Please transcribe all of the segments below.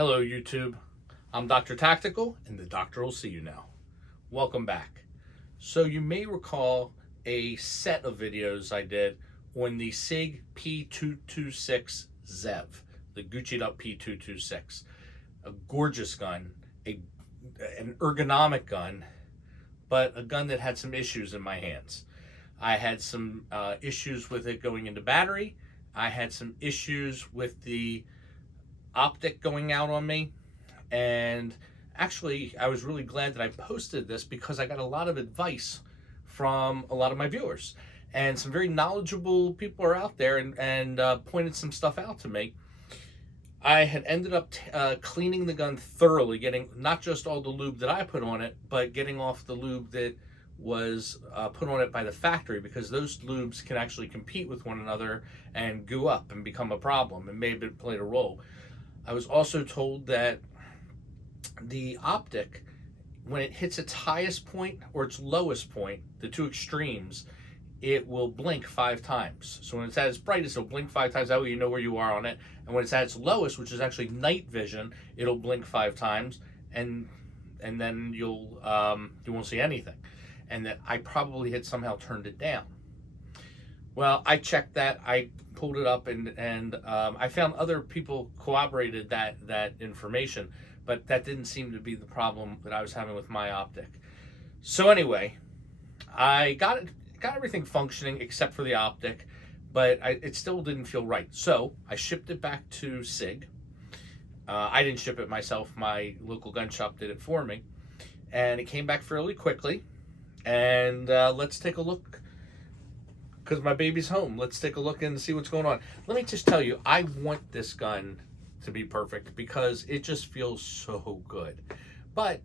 Hello, YouTube. I'm Dr. Tactical, and the doctor will see you now. Welcome back. So you may recall a set of videos I did on the SIG P226 ZEV, the Gucci'd up P226. A gorgeous gun, an ergonomic gun, but a gun that had some issues in my hands. I had some issues with it going into battery. I had some issues with the optic going out on me, and actually I was really glad that I posted this because I got a lot of advice from a lot of my viewers, and some very knowledgeable people are out there and pointed some stuff out to me. I had ended up cleaning the gun thoroughly, getting not just all the lube that I put on it, but getting off the lube that was put on it by the factory, because those lubes can actually compete with one another and goo up and become a problem, and maybe it played a role. I was also told that the optic, when it hits its highest point or its lowest point, the two extremes, it will blink 5 times. So when it's at its brightest, it'll blink 5 times. That way you know where you are on it. And when it's at its lowest, which is actually night vision, it'll blink 5 times, and then you won't see anything. And that I probably had somehow turned it down. Well, I checked that. I pulled it up, and I found other people corroborated that information, but that didn't seem to be the problem that I was having with my optic. So anyway, I got everything functioning except for the optic, but it still didn't feel right. So I shipped it back to SIG. I didn't ship it myself. My local gun shop did it for me, and it came back fairly quickly. And let's take a look, because my baby's home. Let's take a look and see what's going on. Let me just tell you, I want this gun to be perfect because it just feels so good. But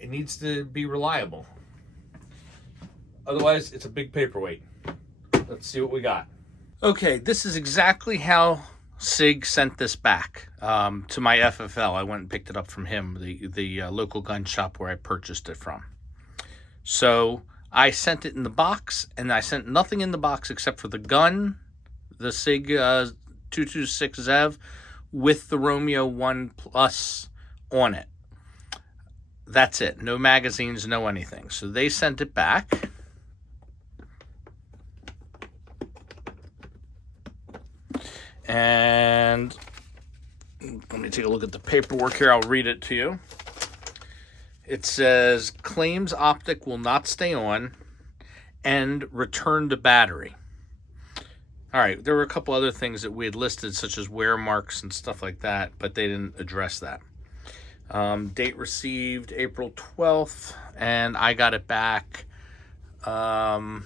it needs to be reliable. Otherwise, it's a big paperweight. Let's see what we got. Okay, this is exactly how SIG sent this back to my FFL. I went and picked it up from him, the local gun shop where I purchased it from. So I sent it in the box, and I sent nothing in the box except for the gun, the SIG 226 ZEV, with the Romeo 1 Plus on it. That's it. No magazines, no anything. So they sent it back. And let me take a look at the paperwork here. I'll read it to you. It says, claims optic will not stay on and return to battery. All right, there were a couple other things that we had listed, such as wear marks and stuff like that, but they didn't address that. Date received April 12th, and I got it back. I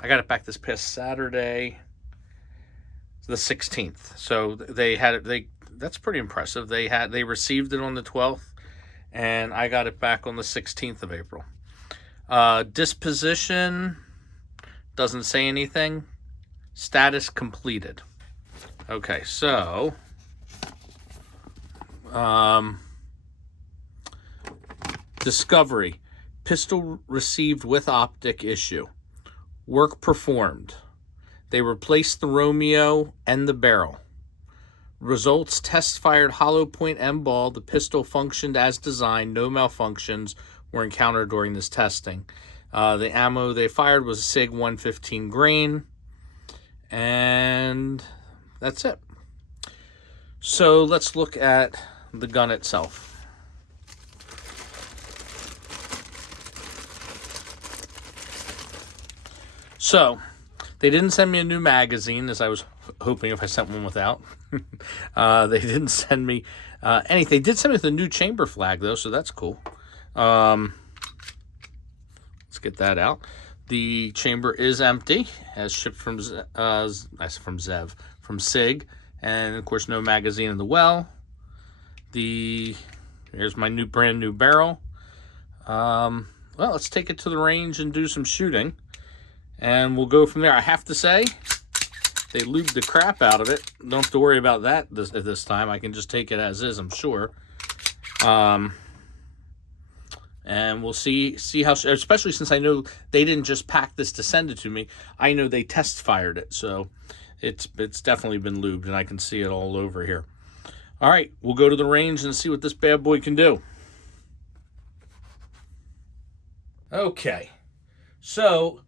got it back this past Saturday, the 16th. So they had it. That's pretty impressive. They received it on the 12th. And I got it back on the 16th of April. Disposition doesn't say anything. Status completed. Okay, so discovery. Pistol received with optic issue. Work performed. They replaced the Romeo and the barrel. Results: test fired hollow point M ball. The pistol functioned as designed. No malfunctions were encountered during this testing. The ammo they fired was a SIG 115 grain. And that's it. So let's look at the gun itself. So they didn't send me a new magazine, as I was hoping if I sent one without. They didn't send me anything. They did send me the new chamber flag, though, so that's cool. Let's get that out. The chamber is empty, as shipped from ZEV, from SIG, and of course no magazine in the well. Here's my brand new barrel. Well, let's take it to the range and do some shooting, and we'll go from there. I have to say, they lubed the crap out of it. Don't have to worry about that this time. I can just take it as is, I'm sure. And we'll see how, especially since I know they didn't just pack this to send it to me. I know they test fired it, so it's definitely been lubed, and I can see it all over here. All right, we'll go to the range and see what this bad boy can do. Okay, so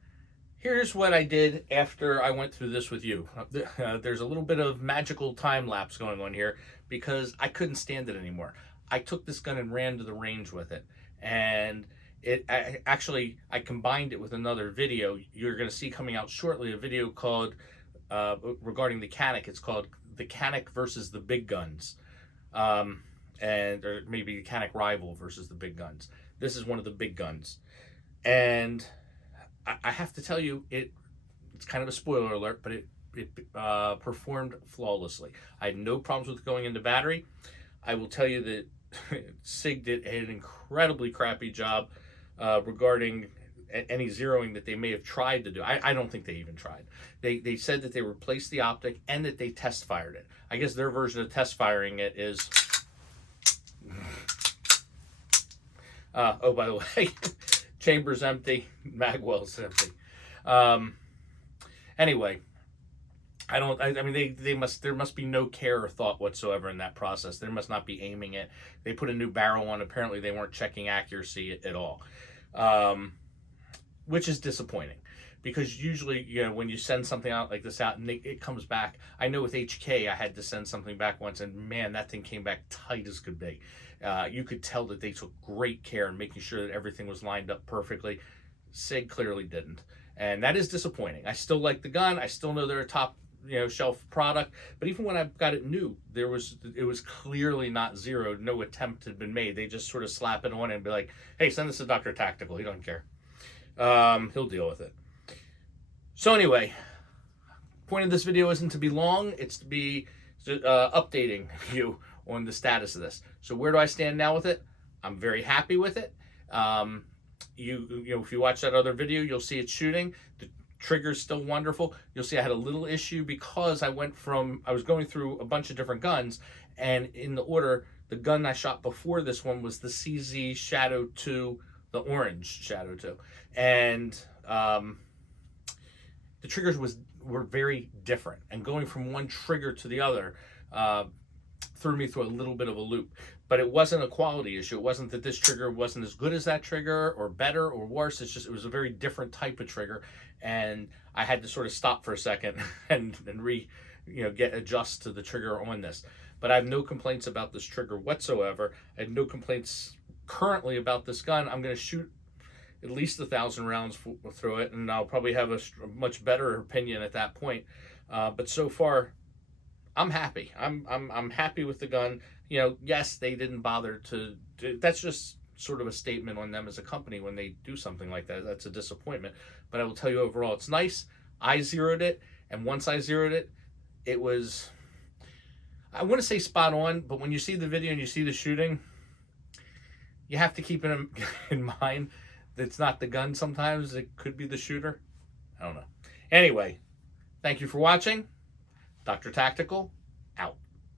here's what I did after I went through this with you. There's a little bit of magical time lapse going on here because I couldn't stand it anymore. I took this gun and ran to the range with it, and I combined it with another video you're going to see coming out shortly, a video called regarding the Canik. It's called the Canik versus the Big Guns, or maybe the Canik Rival versus the Big Guns. This is one of the big guns, and I have to tell you, it's kind of a spoiler alert, but it performed flawlessly. I had no problems with going into battery. I will tell you that SIG did an incredibly crappy job regarding any zeroing that they may have tried to do. I don't think they even tried. They said that they replaced the optic and that they test fired it. I guess their version of test firing it is... oh, by the way, chamber's empty, magwell's empty. Anyway, I mean, there must be no care or thought whatsoever in that process. They must not be aiming it. They put a new barrel on. Apparently, they weren't checking accuracy at all, which is disappointing. Because usually, when you send something out like this out and it comes back, I know with HK, I had to send something back once, and man, that thing came back tight as could be. You could tell that they took great care in making sure that everything was lined up perfectly. SIG clearly didn't, and that is disappointing. I still like the gun. I still know they're a top shelf product, but even when I got it new, it was clearly not zeroed. No attempt had been made. They just sort of slap it on and be like, "Hey, send this to Dr. Tactical. He don't care. He'll deal with it." So anyway, point of this video isn't to be long. It's to be updating you on the status of this. So where do I stand now with it? I'm very happy with it. If you watch that other video, you'll see it shooting. The trigger's still wonderful. You'll see I had a little issue because I was going through a bunch of different guns, and in the order, the gun I shot before this one was the CZ Shadow 2, the orange Shadow 2. And the triggers were very different, and going from one trigger to the other threw me through a little bit of a loop. But it wasn't a quality issue. It wasn't that this trigger wasn't as good as that trigger, or better, or worse. It's just it was a very different type of trigger, and I had to sort of stop for a second and adjust to the trigger on this. But I have no complaints about this trigger whatsoever. I have no complaints currently about this gun. I'm going to shoot at least 1,000 rounds through it, and I'll probably have a much better opinion at that point. But so far, I'm happy. I'm happy with the gun. Yes, they didn't bother to do. That's just sort of a statement on them as a company when they do something like that. That's a disappointment. But I will tell you overall, it's nice. I zeroed it, and once I zeroed it, it was, I want to say spot on, but when you see the video and you see the shooting, you have to keep it in mind. It's not the gun sometimes. It could be the shooter. I don't know. Anyway, thank you for watching. Dr. Tactical, out.